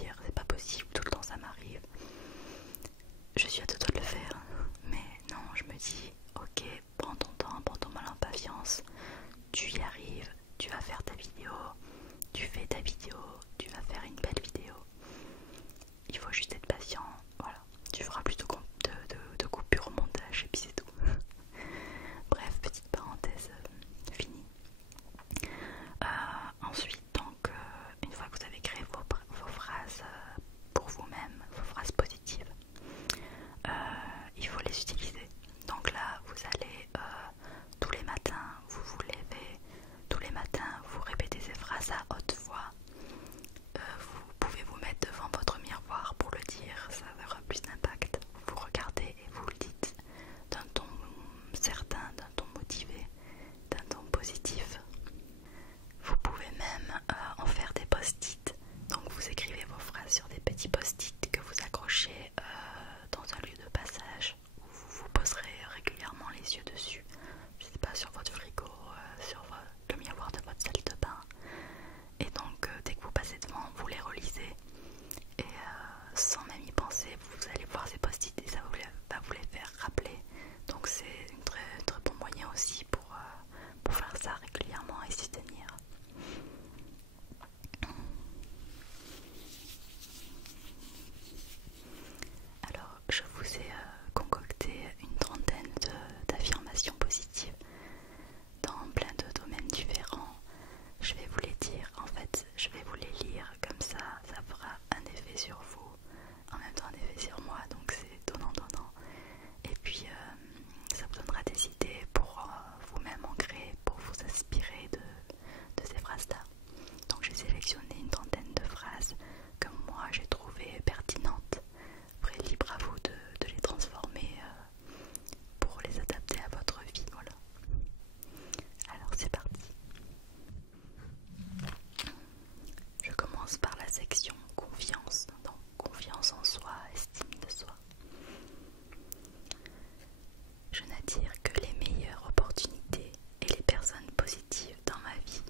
dire c'est pas possible, tout le temps ça m'arrive. Je suis à deux doigts de le faire, mais non, je me dis ok, prends ton temps, prends ton mal en patience, tu y arrives, tu vas faire ta vidéo, tu fais ta vidéo, tu vas faire une belle vidéo. Il faut juste être patient, voilà. Tu feras plus de coupures au montage et puis c'est tout. Bref, petite parenthèse finie. Ensuite, donc, une fois que vous avez créé vos phrases pour vous-même, vos phrases positives, il faut les utiliser. Donc là, vous allez tous les matins, vous vous levez, tous les matins, vous répétez ces phrases à haute voix. Vous pouvez vous mettre devant votre miroir pour le dire, ça aura plus d'impact. Vous regardez et vous le dites d'un ton certain, d'un ton motivé, d'un ton positif. Vous pouvez même en faire des post-it. Donc vous écrivez vos phrases sur des petits post-it que vous accrochez dans un lieu de passage où vous vous poserez régulièrement les yeux dessus. Je sais pas, sur votre frigo, sur le miroir de votre salle de bain. Et donc dès que vous passez devant, vous les relisez. Et sans même y penser, vous allez voir ces post-it et ça va vous les faire rappeler. Donc c'est un très bon moyen aussi pour faire ça régulièrement et s'y tenir. Alors je vous ai concocté une trentaine d'affirmations positives dans plein de domaines différents. Je vais vous les dire, en fait je vais vous les lire comme ça fera un effet sur vous, en même temps un effet sur moi, donc c'est donnant. Et puis ça vous donnera des idées pour vous-même en créer, pour vous inspirer de ces phrases-là. Donc j'ai sélectionné une trentaine de phrases que moi j'ai trouvées pertinentes. Après, libre à vous de les transformer pour les adapter à votre vie. Voilà. Alors c'est parti. Je commence par la section confiance. Donc confiance en soi, estime de soi. Je n'attire que les meilleures opportunités et les personnes positives dans ma vie.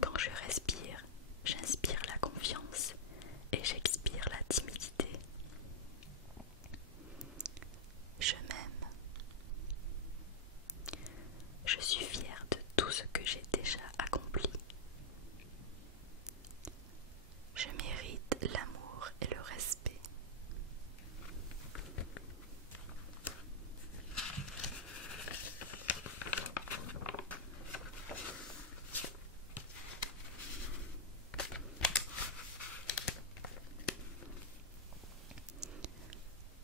Quand je respire, j'inspire la confiance et j'expire la timidité. Je m'aime. Je suis fière de tout ce que j'ai déjà accompli. Je mérite l'amour et le respect.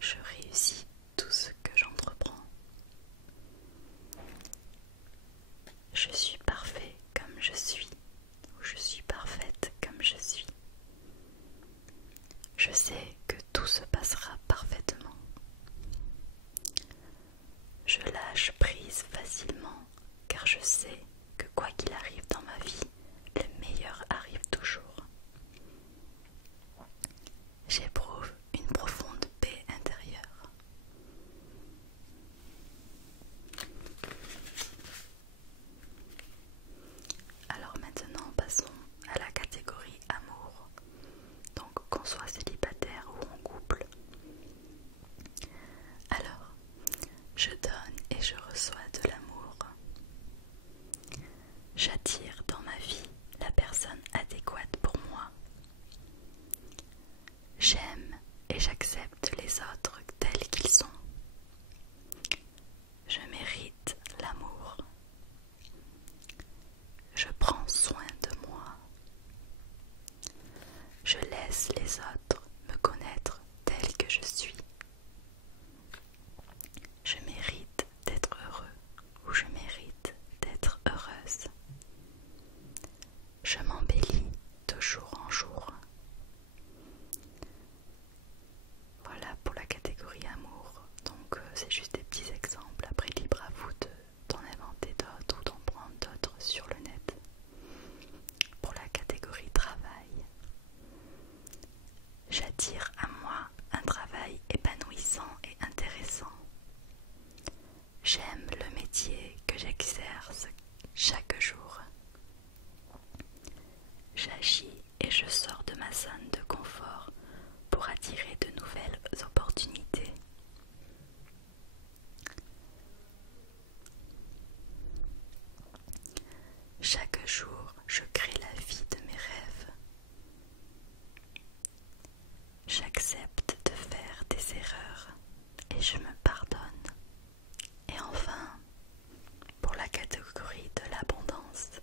Je réussis tout ce que j'entreprends. Je suis parfait comme je suis, ou je suis parfaite comme je suis. Je sais que tout se passera parfaitement. Je lâche prise facilement car je sais que quoi qu'il arrive dans ma vie, le meilleur arrive toujours. J'éprouve une profonde paix intérieure. Alors maintenant passons à la catégorie amour. Donc qu'on soit célibataire ou en couple. Alors, je donne et je reçois de l'amour. J'attire dans ma vie la personne adéquate pour moi. J'aime et j'accepte les autres tels qu'ils sont. Je mérite l'amour. Je prends soin de moi. Je laisse les autres me connaître tel que je suis. Je mérite d'être heureux ou je mérite d'être heureuse. Je m'embellis de jour en jour. Voilà pour la catégorie jour, je crée la vie de mes rêves. J'accepte de faire des erreurs et je me pardonne. Et enfin, pour la catégorie de l'abondance,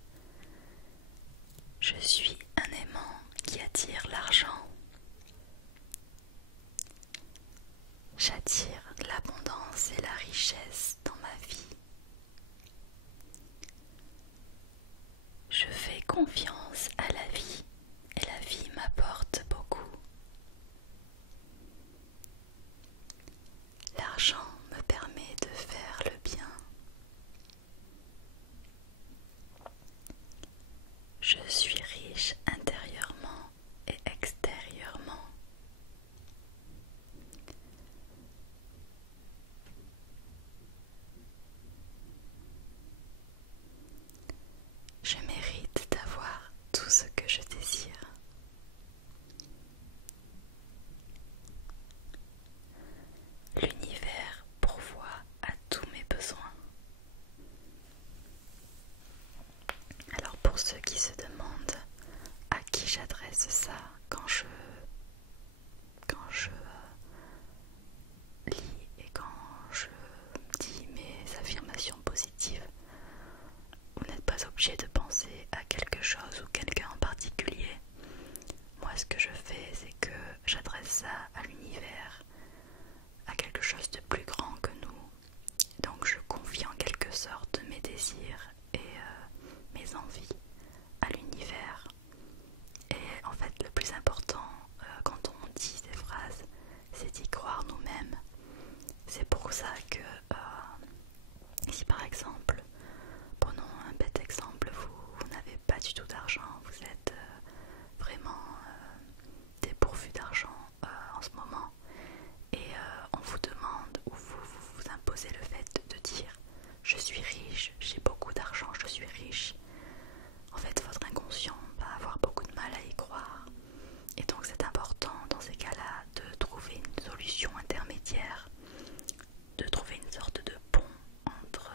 je suis un aimant qui attire l'argent. J'attire l'abondance et la richesse dans ma vie. Je fais confiance à la vie et la vie m'apporte beaucoup. L'argent me permet de faire le bien. Je suis riche intérieurement et extérieurement. Je mérite d'avoir tout ce que je désire. L'univers pourvoit à tous mes besoins. Alors pour ceux qui se demandent à qui j'adresse ça quand je lis et quand je dis mes affirmations positives, vous n'êtes pas obligé de penser à quelque chose ou quelqu'un en particulier. Moi ce que je fais, c'est que j'adresse ça à l'univers, à quelque chose de plus grand que nous. Donc je confie en quelque sorte mes désirs et mes envies à l'univers. Et en fait le plus important quand on dit ces phrases, c'est d'y croire nous-mêmes. C'est pour ça que si par exemple, prenons un bête exemple, vous n'avez pas du tout d'argent, vous êtes vraiment dépourvu d'argent en ce moment, et on vous demande ou vous imposez le fait de dire je suis riche, j'ai beaucoup d'argent, je suis riche. En fait votre inconscient va avoir beaucoup de mal à y croire, et donc c'est important dans ces cas-là de trouver une solution intermédiaire, de trouver une sorte de pont entre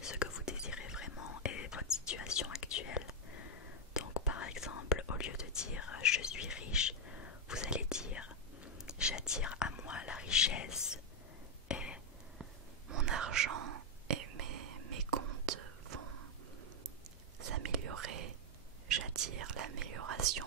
ce que vous désirez vraiment et votre situation actuelle. Donc par exemple, au lieu de dire je suis riche, vous allez dire j'attire à moi la richesse et mon argent et mes comptes vont s'améliorer. J'attire l'amélioration